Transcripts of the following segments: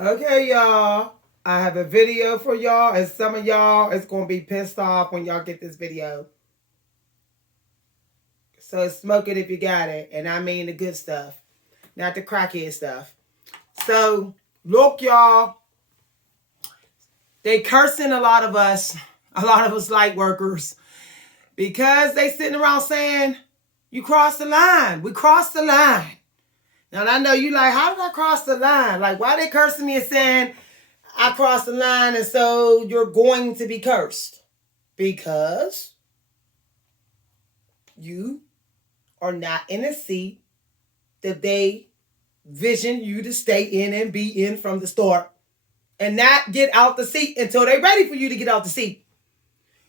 Okay, y'all. I have a video for y'all, and some of y'all is going to be pissed off when y'all get this video. So smoke it if you got it. And I mean the good stuff, not the crackhead stuff. So, look, y'all. They cursing a lot of us light workers, because they sitting around saying, you crossed the line. We crossed the line. Now, I know you like, how did I cross the line? Like, why they cursing me and saying, I crossed the line and so you're going to be cursed? Because you are not in a seat that they vision you to stay in and be in from the start, and not get out the seat until they're ready for you to get out the seat.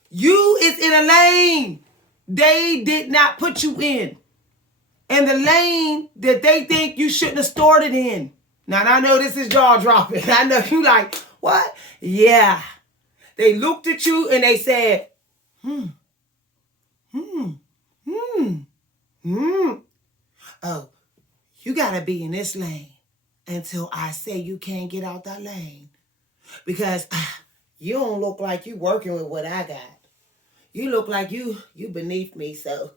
You is in a lane they did not put you in. And the lane that they think you shouldn't have started in. Now, I know this is jaw dropping. I know you like, what? Yeah. They looked at you and they said, oh, you got to be in this lane until I say you can't get out that lane. Because you don't look like you working with what I got. You look like you beneath me, so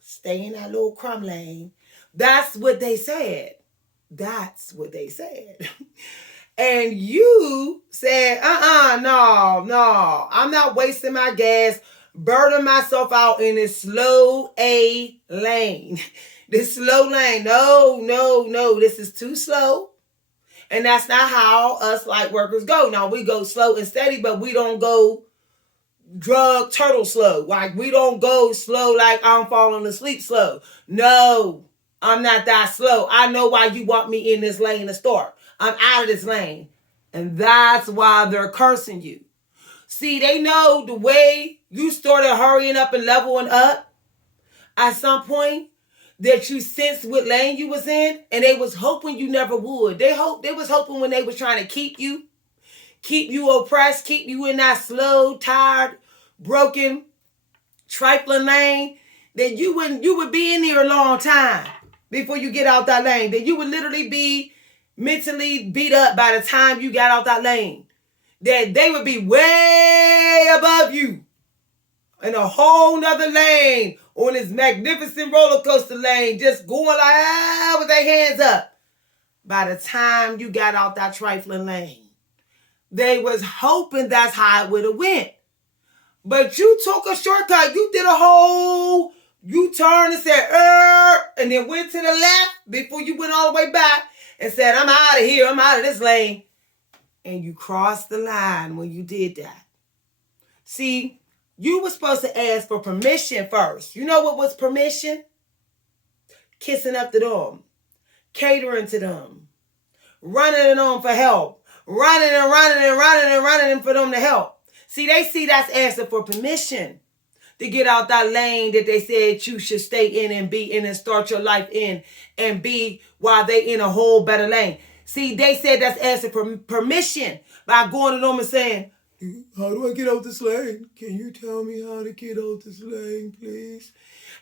stay in that little crumb lane. That's what they said. That's what they said. And you said, no, I'm not wasting my gas, burning myself out in this slow A lane. This slow lane. No, this is too slow. And that's not how us light workers go. Now, we go slow and steady, but we don't go drug turtle slow. Like, we don't go slow like I'm falling asleep slow. No, I'm not that slow. I know why you want me in this lane to start. I'm out of this lane. And that's why they're cursing you. See, they know the way you started hurrying up and leveling up at some point, that you sensed what lane you was in, and they was hoping you never would. They was hoping when they was trying to keep you oppressed, keep you in that slow, tired, broken, trifling lane, that you would be in there a long time before you get out that lane. That you would literally be mentally beat up by the time you got out that lane. That they would be way above you in a whole nother lane, on this magnificent roller coaster lane, just going like with their hands up. By the time you got out that trifling lane, they was hoping that's how it would have went. But you took a shortcut. You did a whole U-turn and said, and then went to the left before you went all the way back and said, I'm out of here. I'm out of this lane. And you crossed the line when you did that. See, you were supposed to ask for permission first. You know what was permission? Kissing up to them, catering to them, running on for help, running for them to help. See, they see that's asking for permission to get out that lane that they said you should stay in and be in and start your life in and be while they in a whole better lane. See, they said that's asking for permission by going to them and saying, how do I get out this lane? Can you tell me how to get out this lane, please?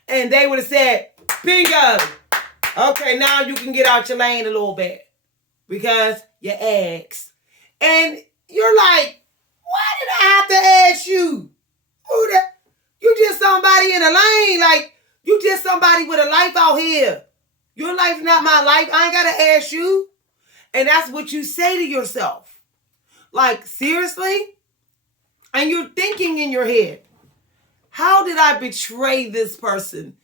And they would have said, bingo. Okay, now you can get out your lane a little bit because you asked. And you're like, why did I have to ask you? Who the? You just somebody in a lane. Like, you just somebody with a life out here. Your life's not my life. I ain't got to ask you. And that's what you say to yourself. Like, seriously? And you're thinking in your head, how did I betray this person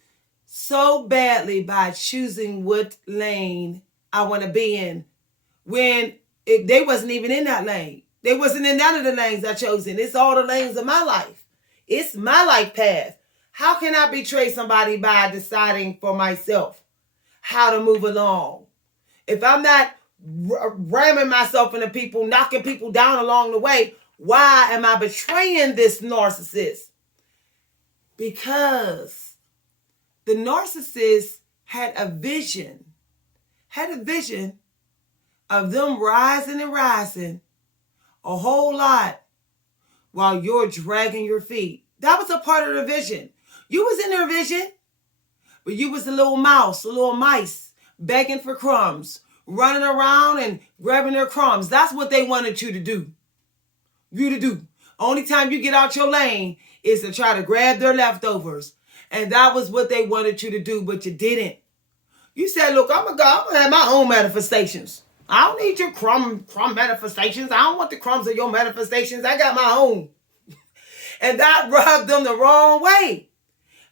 so badly by choosing what lane I want to be in when they wasn't even in that lane? They wasn't in none of the lanes I chose in. It's all the lanes of my life. It's my life path. How can I betray somebody by deciding for myself how to move along? If I'm not ramming myself into people, knocking people down along the way, why am I betraying this narcissist? Because the narcissist had a vision of them rising and rising a whole lot while you're dragging your feet. That was a part of the vision. You was in their vision, but you was a little mouse, a little mice, begging for crumbs, running around and grabbing their crumbs. That's what they wanted you to do. Only time you get out your lane is to try to grab their leftovers. And that was what they wanted you to do, but you didn't. You said, look, I'm gonna have my own manifestations. I don't need your crumb manifestations. I don't want the crumbs of your manifestations. I got my own. And that rubbed them the wrong way.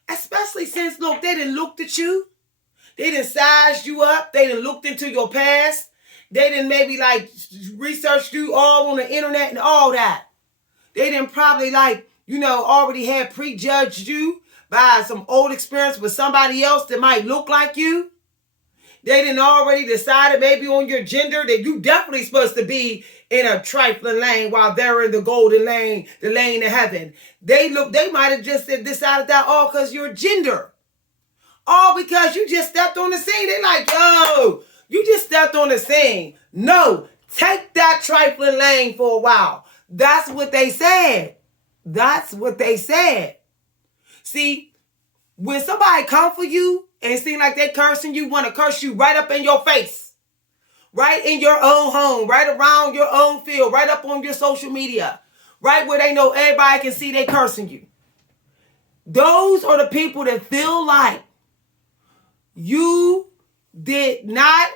Especially since, look, they didn't look at you. They didn't size you up. They didn't looked into your past. They didn't maybe like research you all on the internet and all that. They didn't probably already had prejudged you by some old experience with somebody else that might look like you. They didn't already decided maybe on your gender that you definitely supposed to be in a trifling lane while they're in the golden lane, the lane of heaven. They might have just decided that all because your gender. All because you just stepped on the scene. They like, yo, you just stepped on the scene. No, take that trifling lane for a while. That's what they said. That's what they said. See, when somebody come for you and it seems like they cursing you, want to curse you right up in your face, right in your own home, right around your own field, right up on your social media, right where they know everybody can see they cursing you. Those are the people that feel like you did not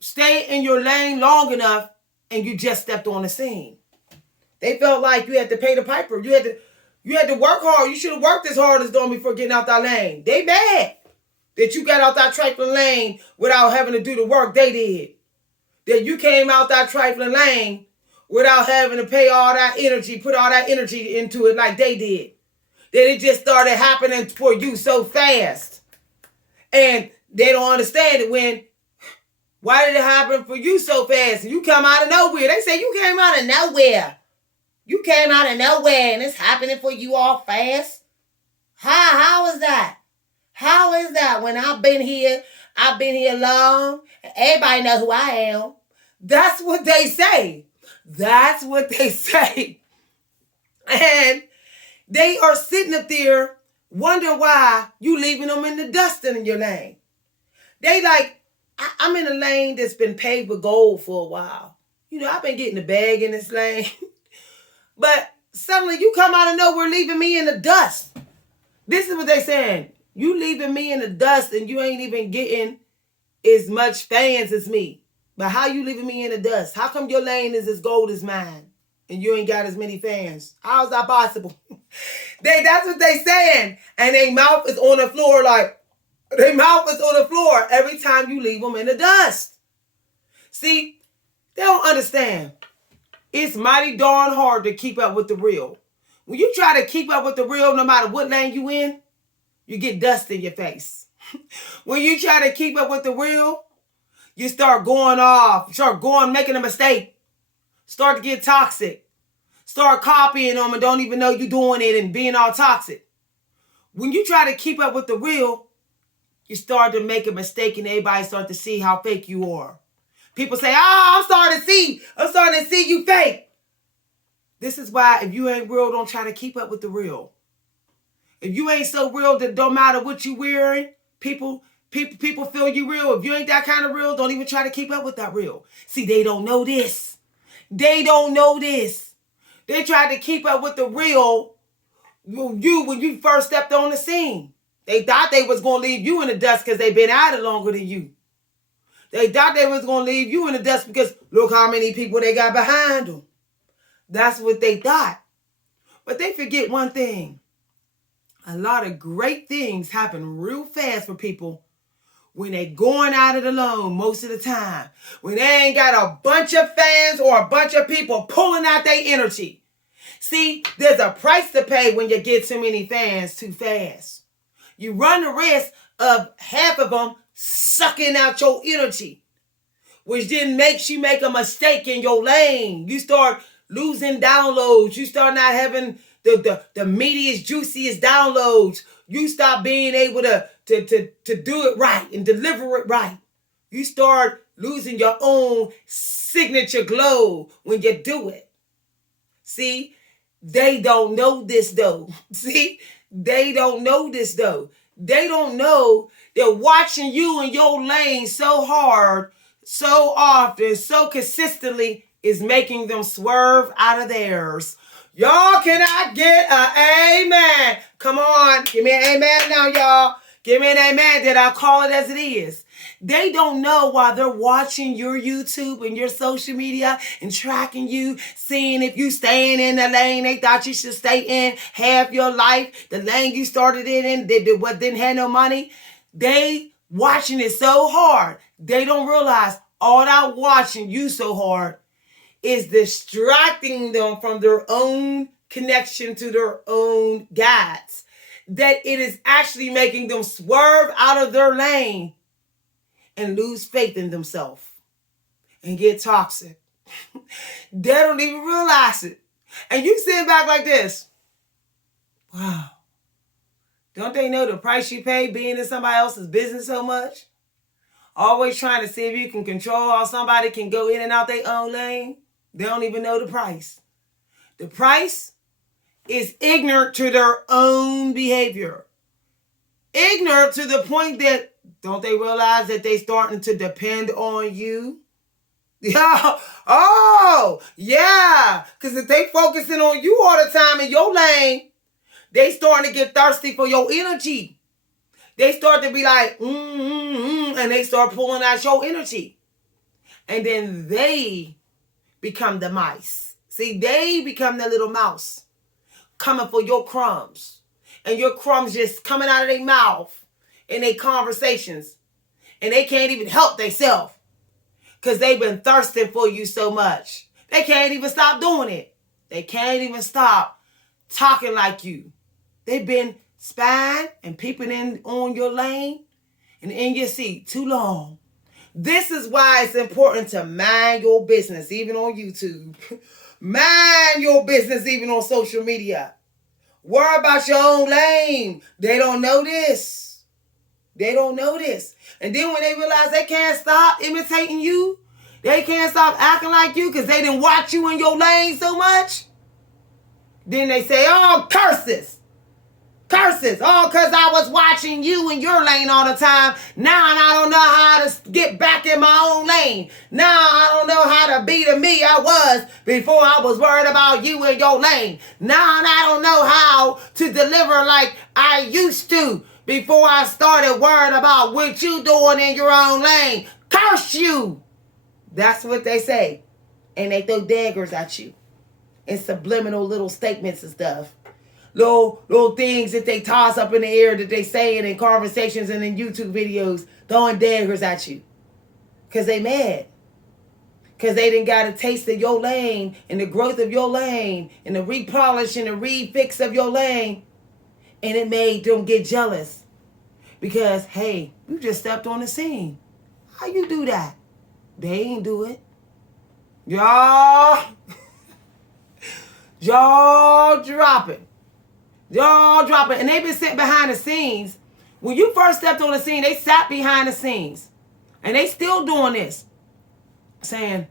stay in your lane long enough and you just stepped on the scene. They felt like you had to pay the piper. You had to work hard. You should have worked as hard as them before getting out that lane. They mad that you got out that trifling lane without having to do the work they did. That you came out that trifling lane without having to pay all that energy, put all that energy into it like they did. That it just started happening for you so fast. And they don't understand it why did it happen for you so fast? And you come out of nowhere. They say you came out of nowhere. You came out of nowhere and it's happening for you all fast. How is that? How is that when I've been here long, and everybody knows who I am? That's what they say. That's what they say. And they are sitting up there wondering why you leaving them in the dust in your lane. They like, I'm in a lane that's been paved with gold for a while. I've been getting the bag in this lane. But suddenly you come out of nowhere leaving me in the dust. This is what they saying. You leaving me in the dust and you ain't even getting as much fans as me. But how you leaving me in the dust? How come your lane is as gold as mine and you ain't got as many fans? How is that possible? That's what they saying. And their mouth is on the floor every time you leave them in the dust. See, they don't understand. It's mighty darn hard to keep up with the real. When you try to keep up with the real, no matter what lane you in, you get dust in your face. When you try to keep up with the real, you start going off, making a mistake, start to get toxic, start copying them and don't even know you're doing it and being all toxic. When you try to keep up with the real, you start to make a mistake and everybody start to see how fake you are. People say, I'm starting to see you fake. This is why if you ain't real, don't try to keep up with the real. If you ain't so real that don't matter what you wearing, people feel you real. If you ain't that kind of real, don't even try to keep up with that real. See, they don't know this. They don't know this. They tried to keep up with the real when you first stepped on the scene. They thought they was going to leave you in the dust because they've been at it longer than you. They thought they was going to leave you in the dust because look how many people they got behind them. That's what they thought. But they forget one thing. A lot of great things happen real fast for people when they going at it alone most of the time. When they ain't got a bunch of fans or a bunch of people pulling out their energy. See, there's a price to pay when you get too many fans too fast. You run the risk of half of them sucking out your energy, which then makes you make a mistake in your lane. You start losing downloads. You start not having the meatiest, juiciest downloads. You stop being able to do it right and deliver it right. You start losing your own signature glow when you do it. See, they don't know this though. See, they don't know this though. They don't know they're watching you in your lane so hard so often, so consistently, is making them swerve out of theirs. Y'all, can I get an amen? Come on, give me an amen now, y'all. Give me an amen. Did I call it as it is? They don't know while they're watching your YouTube and your social media and tracking you, seeing if you staying in the lane they thought you should stay in half your life, the lane you started in, didn't have no money. They watching it so hard, they don't realize all that watching you so hard is distracting them from their own connection to their own guides. That it is actually making them swerve out of their lane and lose faith in themselves and get toxic. They don't even realize it. And you sit back like this. Wow. Don't they know the price you pay being in somebody else's business so much? Always trying to see if you can control how somebody can go in and out their own lane. They don't even know the price. The price is ignorant to their own behavior. Ignorant to the point that, don't they realize that they starting to depend on you? Yeah. Oh, yeah. Because if they focusing on you all the time in your lane, they starting to get thirsty for your energy. They start to be like, and they start pulling out your energy. And then they become the mice. See, they become the little mouse coming for your crumbs. And your crumbs just coming out of their mouth in their conversations. And they can't even help themselves because they've been thirsting for you so much. They can't even stop doing it. They can't even stop talking like you. They've been spying and peeping in on your lane and in your seat too long. This is why it's important to mind your business, even on YouTube. Mind your business, even on social media. Worry about your own lane. They don't know this. They don't know this. And then when they realize they can't stop imitating you, they can't stop acting like you because they didn't watch you in your lane so much, then they say, oh, curses. Curses. Oh, because I was watching you in your lane all the time. Now I don't know how to get back in my own lane. Now I don't know how to be the me I was before I was worried about you in your lane. Now I don't know how to deliver like I used to before I started worrying about what you doing in your own lane. Curse you. That's what they say. And they throw daggers at you and subliminal little statements and stuff. Little things that they toss up in the air that they saying in conversations and in YouTube videos, throwing daggers at you. Because they mad. Because they didn't got a taste of your lane and the growth of your lane and the repolish and the refix of your lane. And it made them get jealous. Because, hey, you just stepped on the scene. How you do that? They ain't do it. Y'all dropping. Y'all dropping. And they've been sitting behind the scenes. When you first stepped on the scene, they sat behind the scenes. And they still doing this. Saying,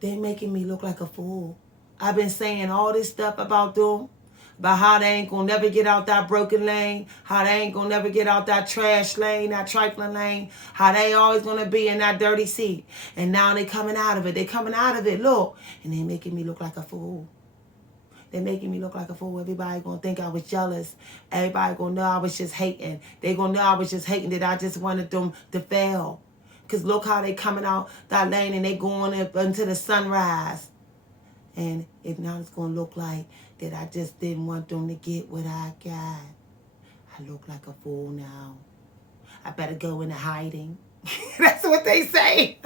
they making me look like a fool. I've been saying all this stuff about them. About how they ain't gonna never get out that broken lane. How they ain't gonna never get out that trash lane, that trifling lane. How they always gonna be in that dirty seat. And now they coming out of it. They coming out of it, look. And they making me look like a fool. They're making me look like a fool. Everybody gonna think I was jealous. Everybody gonna know I was just hating. They gonna know I was just hating, that I just wanted them to fail. Because look how they coming out that lane and they going up into the sunrise. And if not, it's gonna look like that I just didn't want them to get what I got. I look like a fool now. I better go into hiding. That's what they say.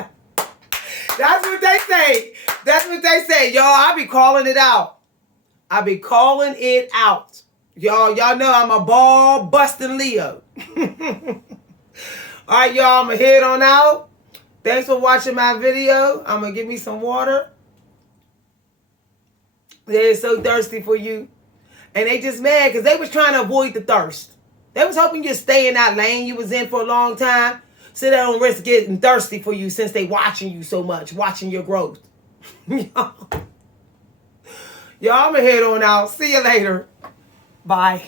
That's what they say. That's what they say. Y'all, I be calling it out. I be calling it out. Y'all know I'm a ball busting Leo. All right, y'all, I'm going to head on out. Thanks for watching my video. I'm going to give me some water. They're so thirsty for you. And they just mad because they was trying to avoid the thirst. They was hoping you'd stay in that lane you was in for a long time so they don't risk getting thirsty for you since they watching you so much, watching your growth. Y'all, I'm going to head on out. See you later. Bye.